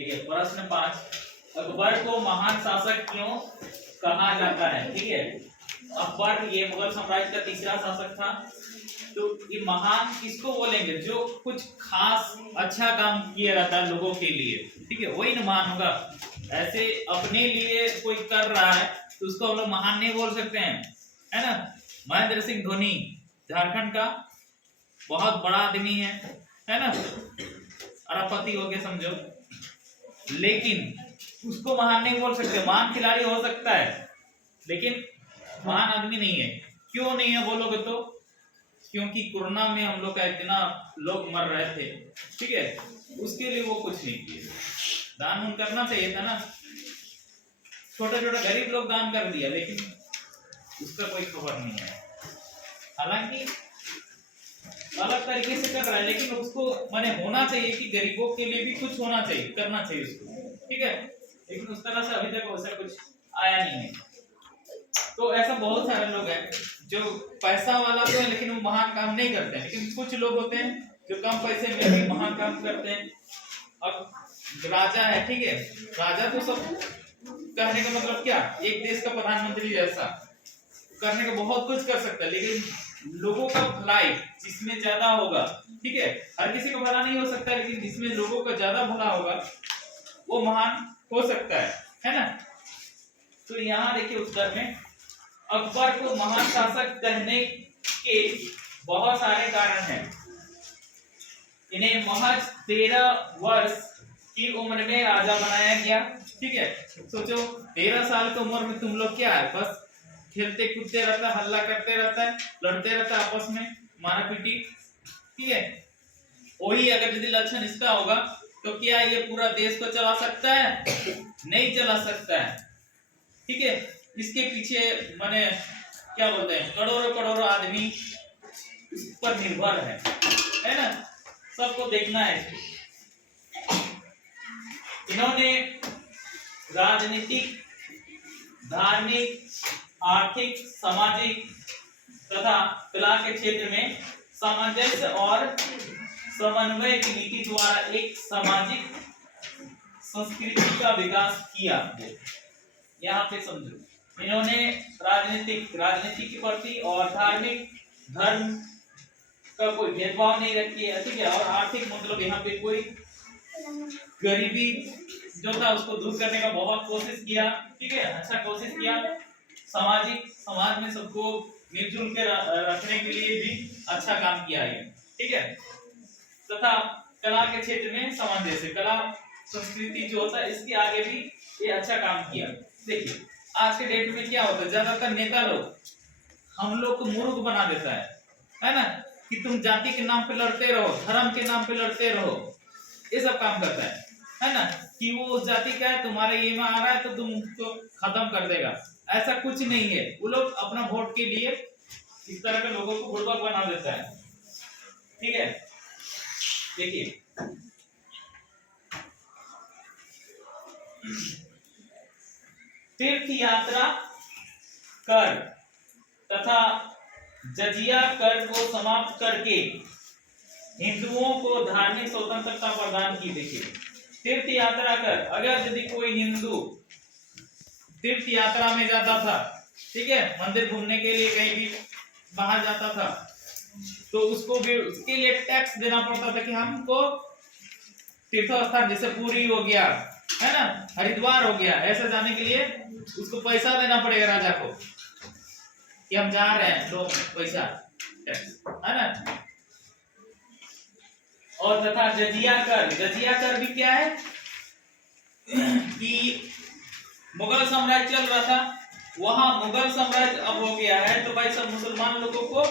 ठीक है। प्रश्न 5, अकबर को महान शासक क्यों कहा जाता है? ठीक है, अकबर ये मुगल साम्राज्य का तीसरा शासक था। तो ये महान किसको बोलेंगे? जो कुछ खास अच्छा काम किया रहता है लोगों के लिए, ठीक है, वही ना महान होगा। ऐसे अपने लिए कोई कर रहा है तो उसको हम लोग महान नहीं बोल सकते हैं, है ना। महेंद्र सिंह धोनी झारखंड का बहुत बड़ा आदमी है ना, अरबपति हो गया समझो, लेकिन उसको महान नहीं बोल सकते। महान खिलाड़ी हो सकता है लेकिन महान आदमी नहीं है। क्यों नहीं है बोलोगे तो? क्योंकि कोरोना में हम लोग का इतना लोग मर रहे थे, ठीक है, उसके लिए वो कुछ नहीं किए। दान उन करना चाहिए था ना, छोटा छोटा गरीब लोग दान कर दिया, लेकिन उसका कोई खबर नहीं है। हालांकि अलग तरीके से कर रहा है, लेकिन उसको माने होना चाहिए कि गरीबों के लिए भी कुछ होना चाहिए, करना चाहिए उसको, ठीक है, लेकिन उस तरह से अभी तक वैसा कुछ आया नहीं है। तो ऐसा बहुत सारे लोग हैं जो पैसा वाला तो है लेकिन वो महान काम नहीं करते हैं, लेकिन कुछ लोग होते हैं जो कम पैसे में भी महान काम करते हैं। अब राजा है, ठीक है, राजा तो सब कहने का मतलब क्या, एक देश का प्रधानमंत्री जैसा करने का बहुत कुछ कर सकता है, लेकिन लोगों का भलाई जिसमें ज्यादा होगा, ठीक है, हर किसी का भला नहीं हो सकता, लेकिन जिसमें लोगों का ज्यादा भला होगा वो महान हो सकता है ना। तो यहाँ देखिए उत्तर में अकबर को महान शासक कहने के बहुत सारे कारण हैं। इन्हें महज 13 वर्ष की उम्र में राजा बनाया गया, ठीक है। सोचो 13 साल की उम्र में तुम लोग क्या है, बस खेलते कूदते रहता है, हल्ला करते रहता है, लड़ते रहता है आपस में, मारा पीटी, ठीक है। वही अगर यदि लक्षण इसका होगा तो क्या ये पूरा देश को चला सकता है? नहीं चला सकता है, ठीक है। इसके पीछे माने क्या बोलते हैं, करोड़ों करोड़ों आदमी इस पर निर्भर है ना, सबको देखना है। इन्होंने राजनीतिक, धार्मिक, आर्थिक, सामाजिक तथा कला के क्षेत्र में सामंजस्य और समन्वय की नीति द्वारा एक सामाजिक संस्कृति का विकास किया। यहाँ पे समझो, इन्होंने राजनीति के प्रति और धार्मिक, धर्म का कोई भेदभाव नहीं रखी है, ठीक है, और आर्थिक मतलब यहाँ पे कोई गरीबी जो था उसको दूर करने का बहुत कोशिश किया, ठीक है, अच्छा कोशिश किया। समाज में सबको मिलजुल के रखने के लिए भी अच्छा काम किया है, ठीक है, तथा कला के क्षेत्र में सामंजस्य, कला संस्कृति जो होता है इसके आगे भी ये अच्छा काम किया। देखिए आज के डेट में क्या होता है, ज्यादातर नेता लोग हम लोग को मूर्ख बना देता है ना, कि तुम जाति के नाम पे लड़ते रहो, धर्म के नाम पे लड़ते रहो, ये सब काम करता है ना, कि वो उस जाति का है, तुम्हारे ये में आ रहा है तो तुम उसको खत्म कर देगा। ऐसा कुछ नहीं है, वो लोग अपना वोट के लिए इस तरह के लोगों को बुड़बक बना देता है, ठीक है। देखिए तीर्थ यात्रा कर तथा जजिया कर को समाप्त करके हिंदुओं को धार्मिक स्वतंत्रता प्रदान की। देखिए तीर्थ यात्रा कर, अगर यदि कोई हिंदू तीर्थ यात्रा में जाता था, ठीक है, मंदिर घूमने के लिए कहीं भी बाहर जाता था, तो उसको भी उसके लिए टैक्स देना पड़ता था कि हमको तीर्थ स्थान जैसे पुरी हो गया, है ना, हरिद्वार हो गया, ऐसे जाने के लिए उसको पैसा देना पड़ेगा राजा को कि हम जा रहे हैं, तो पैसा है ना। और तथा जजिया कर भी क्या है कि मुगल साम्राज्य चल रहा था, वहां मुगल साम्राज्य अब हो गया है, तो भाई सब मुसलमान लोगों को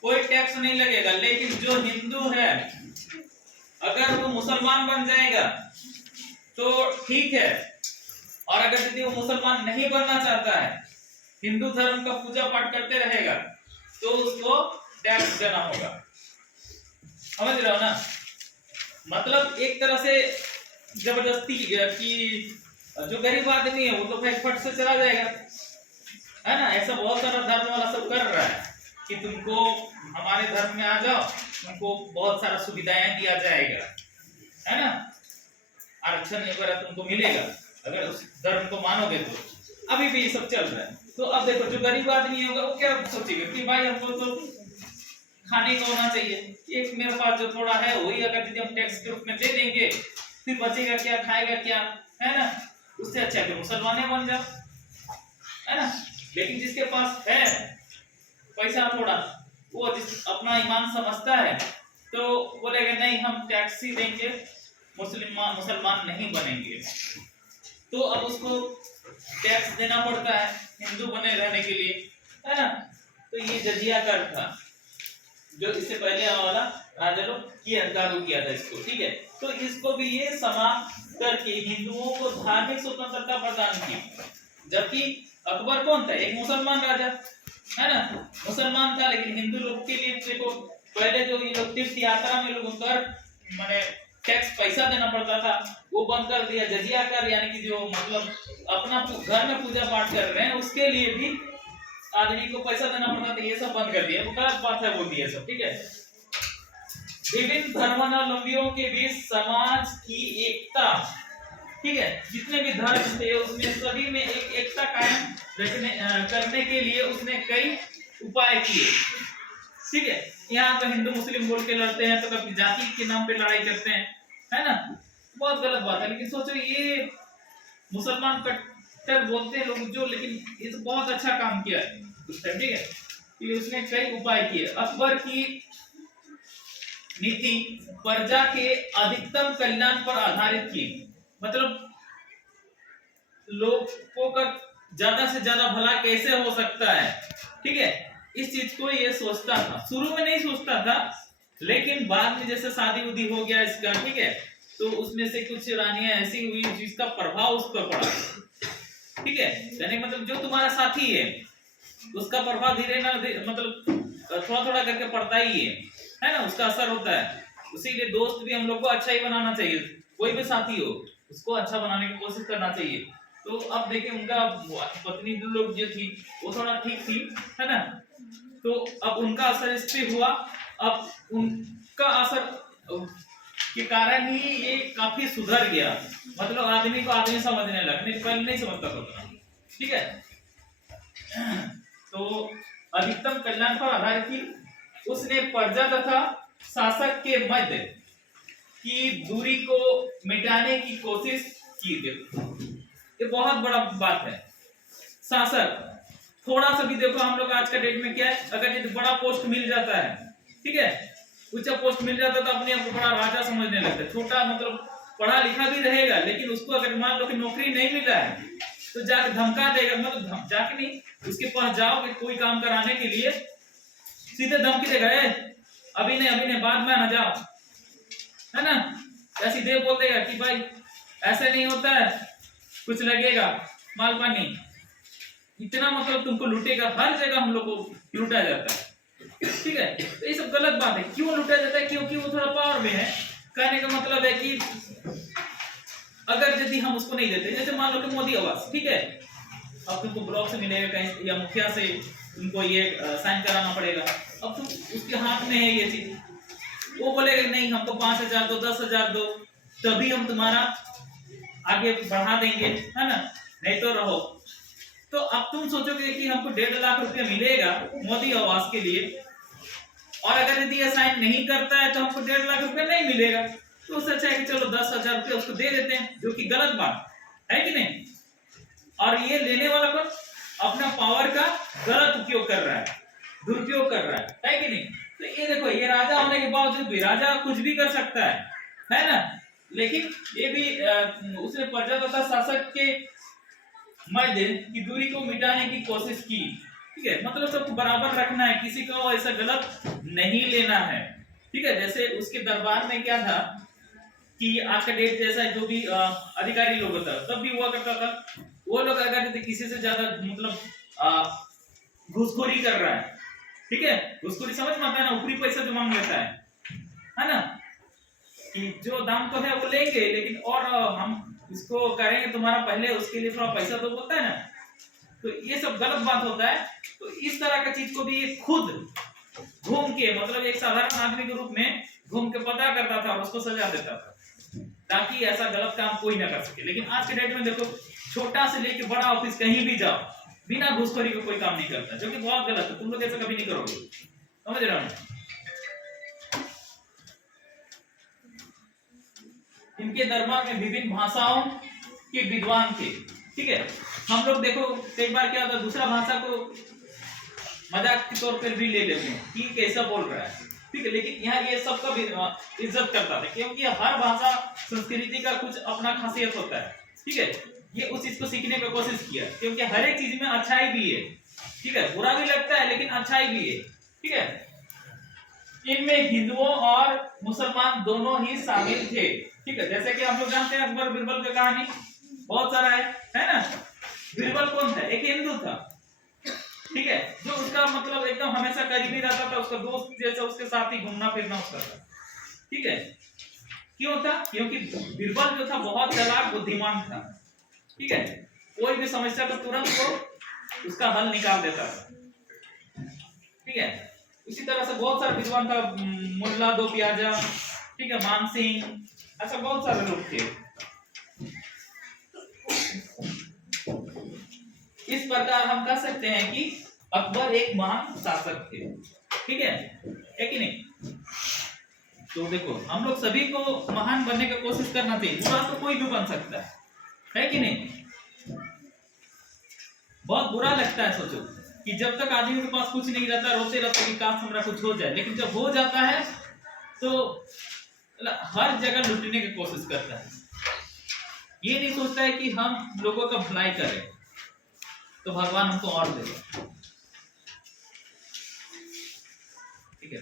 कोई टैक्स नहीं लगेगा, लेकिन जो हिंदू है अगर वो मुसलमान बन जाएगा तो ठीक है, और अगर यदि वो मुसलमान नहीं बनना चाहता है, हिंदू धर्म का पूजा पाठ करते रहेगा, तो उसको टैक्स देना होगा। समझ रहे हो ना, मतलब एक तरह से जबरदस्ती कि जो गरीब आदमी है वो तो फट से चला जाएगा, है ना। ऐसा बहुत सारा धर्म वाला सब कर रहा है कि तुमको हमारे धर्म में आ जाओ, तुमको बहुत सारा सुविधाएं दिया जाएगा, है ना। आरक्षण वगैरह तुमको मिलेगा अगर उस धर्म को मानोगे तो। अभी भी ये सब चल रहा है। तो अब देखो जो गरीब आदमी होगा वो क्या सोचेगा कि भाई हमको तो खाने को होना चाहिए, एक मेरे पास जो थोड़ा है वही अगर यदि हम टैक्स के रूप में दे देंगे फिर बचेगा क्या, खाएगा क्या, है ना। उससे अच्छा कि मुसलमान बन जाओ, है ना। लेकिन जिसके पास है पैसा थोड़ा, वो जिस अपना ईमान समझता है तो बोलेगा नहीं हम टैक्स ही देंगे, मुसलमान नहीं बनेंगे। तो अब उसको टैक्स देना पड़ता है हिंदू बने रहने के लिए, है ना। तो ये जजिया कर था जो इससे पहले वाला राजा लोग लागू किया था इसको, ठीक है। तो इसको भी ये समाप्त करके हिंदुओं को धार्मिक स्वतंत्रता प्रदान की। जबकि अकबर कौन था, एक मुसलमान राजा, है ना, मुसलमान था। लेकिन हिंदू लोग के लिए देखो पहले जो ये लोग तीर्थ यात्रा में लोग कर माने टैक्स पैसा देना पड़ता था वो बंद कर दिया। जजिया कर यानी कि जो मतलब अपना घर में पूजा पाठ कर रहे हैं उसके लिए भी आदमी को पैसा देना पड़ता था, ये सब बंद कर दिया। वो गलत बात है बोल दिया सब, ठीक है। विभिन्न धर्मावलंबियों के बीच समाज की एकता, ठीक है, जितने भी धर्म थे उसमें सभी में एक एकता कायम करने के लिए उसने कई उपाय किए, ठीक है। यहाँ पे हिंदू मुस्लिम बोल के लड़ते हैं तो कभी जाति के नाम पे लड़ाई करते हैं, है ना, बहुत गलत बात है। लेकिन सोचो ये मुसलमान कट्टर बोलते हैं लोग जो, लेकिन ये तो बहुत अच्छा काम किया है उस टाइम, ठीक है। कि उसने कई उपाय किए। अकबर की नीति प्रजा के अधिकतम कल्याण पर आधारित की, मतलब लोगों का ज्यादा से ज्यादा भला कैसे हो सकता है, ठीक है, इस चीज को ये सोचता था। शुरू में नहीं सोचता था लेकिन बाद में जैसे शादी उदी हो गया इसका, ठीक है, तो उसमें से कुछ रानियां ऐसी हुई जिसका प्रभाव उस पर पड़ा, ठीक है। यानी मतलब जो तुम्हारा साथी है उसका प्रभाव धीरे ना मतलब थोड़ा थोड़ा करके पड़ता ही है ना, उसका असर होता है। उसीलिए दोस्त भी हम लोग को अच्छा ही बनाना चाहिए, कोई भी साथी हो उसको अच्छा बनाने की कोशिश करना चाहिए। तो अब देखिए उनका पत्नी लोग जो थी वो थोड़ा ठीक थी, है ना, तो अब उनका असर इस पे हुआ। अब उनका असर के कारण ही ये काफी सुधर गया, मतलब आदमी को आदमी समझने लगा, नहीं पहले नहीं समझता था, ठीक है। तो अधिकतम कल्याण पर आधारित थी। उसने प्रजा तथा शासक के मध्य की दूरी को मिटाने की कोशिश की थी। ये बहुत बड़ा बात है। शासक थोड़ा सा भी देखो हम लोग आज का डेट में क्या है, अगर ये बड़ा पोस्ट मिल जाता है, ठीक है, ऊंचा पोस्ट मिल जाता है तो अपने आप को बड़ा राजा समझने लगता है। छोटा मतलब पढ़ा लिखा भी रहेगा लेकिन उसको अगर मान लो कि नौकरी नहीं मिला है तो जाके धमका देगा, मतलब जाके नहीं उसके पास जाओगे कोई काम कराने के लिए सीधे धमकी देगा, अभी नहीं बाद में ना जाओ, है ना। या सीधे बोल देगा कि भाई ऐसे नहीं होता है, कुछ लगेगा माल पानी, इतना मतलब तुमको लूटेगा। हर जगह हम लोग को लूटा जाता है, ठीक है। तो ये सब गलत बात है। क्यों लूटा जाता है, क्योंकि वो थोड़ा पावर में है। कहने का मतलब है कि अगर यदि हम उसको नहीं देते, जैसे मान लो कि मोदी आवास, ठीक है, अब तुमको ब्लॉक से मिलेगा कहीं या मुखिया से तुमको ये साइन कराना पड़ेगा। अब तुम उसके हाथ में है ये चीज, वो बोलेगा नहीं हमको 5,000 दो 10,000 दो तभी हम तुम्हारा आगे बढ़ा देंगे, है ना, नहीं तो रहो। तो अब तुम सोचोगे कि हमको 1.5 लाख रुपया मिलेगा मोदी आवास के लिए, और अगर यदि ये साइन नहीं करता है तो हमको 1.5 लाख रुपया नहीं मिलेगा। तो उससे अच्छा है कि चलो 10,000 रुपया उसको दे देते हैं, जो कि गलत बात है कि नहीं। और ये लेने वाला कौन, अपना पावर का गलत उपयोग कर रहा है, दुरुपयोग कर रहा है कि नहीं। तो ये देखो ये राजा होने के बावजूद भी राजा कुछ भी कर सकता है ना। लेकिन ये भी उसने प्रजा तथा शासक के मध्य की दूरी को मिटाने की कोशिश की, ठीक है, मतलब सबको बराबर रखना है, किसी को ऐसा गलत नहीं लेना है, ठीक है। जैसे उसके दरबार में क्या था कि आज का डेट जैसा जो भी अधिकारी लोग होता है तब भी हुआ करता था, वो लोग अगर किसी से ज्यादा मतलब घूसखोरी कर रहा है, ठीक है, घूसखोरी समझ में आता है ना, ऊपरी पैसा जो मांग लेता है ना, कि जो दाम तो है वो लेंगे लेकिन और हम इसको करेंगे तुम्हारा पहले, उसके लिए थोड़ा पैसा तो होता है ना। तो ये सब गलत बात होता है। तो इस तरह का चीज को भी ये खुद घूम के मतलब एक साधारण आदमी के रूप में घूम के पता करता था और उसको सजा देता था। ताकि ऐसा गलत काम कोई ना कर सके। लेकिन आज के डेट में देखो, छोटा से लेके बड़ा ऑफिस कहीं भी जाओ, बिना घूसखोरी के कोई काम नहीं करता, जो कि बहुत गलत है। तुम लोग ऐसा कभी नहीं करोगे, समझ रहे हो? इनके दरबार में विभिन्न भाषाओं के विद्वान थे, ठीक है। हम लोग देखो एक बार क्या होता है, दूसरा भाषा को मजाक के तौर पर भी ले लेते हैं कि कैसा बोल रहा है, ठीक है। लेकिन यहाँ ये सबका इज्जत करता था, क्योंकि हर भाषा संस्कृति का कुछ अपना खासियत होता है, ठीक है। ये उस चीज को सीखने की कोशिश किया, क्योंकि हर एक चीज में अच्छाई भी है, ठीक है। बुरा भी लगता है लेकिन अच्छाई भी है, ठीक है। इनमें हिंदुओं और मुसलमान दोनों ही शामिल थे, ठीक है। जैसे कि हम लोग जानते हैं अकबर बीरबल की कहानी बहुत सारा है ना। बीरबल कौन था? एक हिंदू था, ठीक है, जो उसका मतलब एकदम हमेशा करीबी रहता था, उसका दोस्त जैसा, उसके साथ ही घूमना फिरना उसका था, ठीक है। क्यों था? क्योंकि बीरबल जो था बहुत चालाक बुद्धिमान था, ठीक है। कोई भी समस्या को तुरंत वो उसका हल निकाल देता था, ठीक है। इसी तरह से बहुत सारे विद्वान था, मुल्ला दो प्याजा, ठीक है, मानसिंह, ऐसा बहुत सारे लोग थे। इस प्रकार हम कह सकते हैं कि अकबर एक महान शासक थे, ठीक है कि नहीं? तो देखो हम लोग सभी को महान बनने की कोशिश करना चाहिए, बुरा तो कोई भी बन सकता है कि नहीं? बहुत बुरा लगता है, सोचो कि जब तक आदमी के पास कुछ नहीं रहता, रोते रहता कि काश हमारा कुछ हो जाए, लेकिन जब हो जाता है तो हर जगह लुटने की कोशिश करता है। ये नहीं सोचता है कि हम लोगों का भलाई करें तो भगवान हमको और देगा, ठीक है।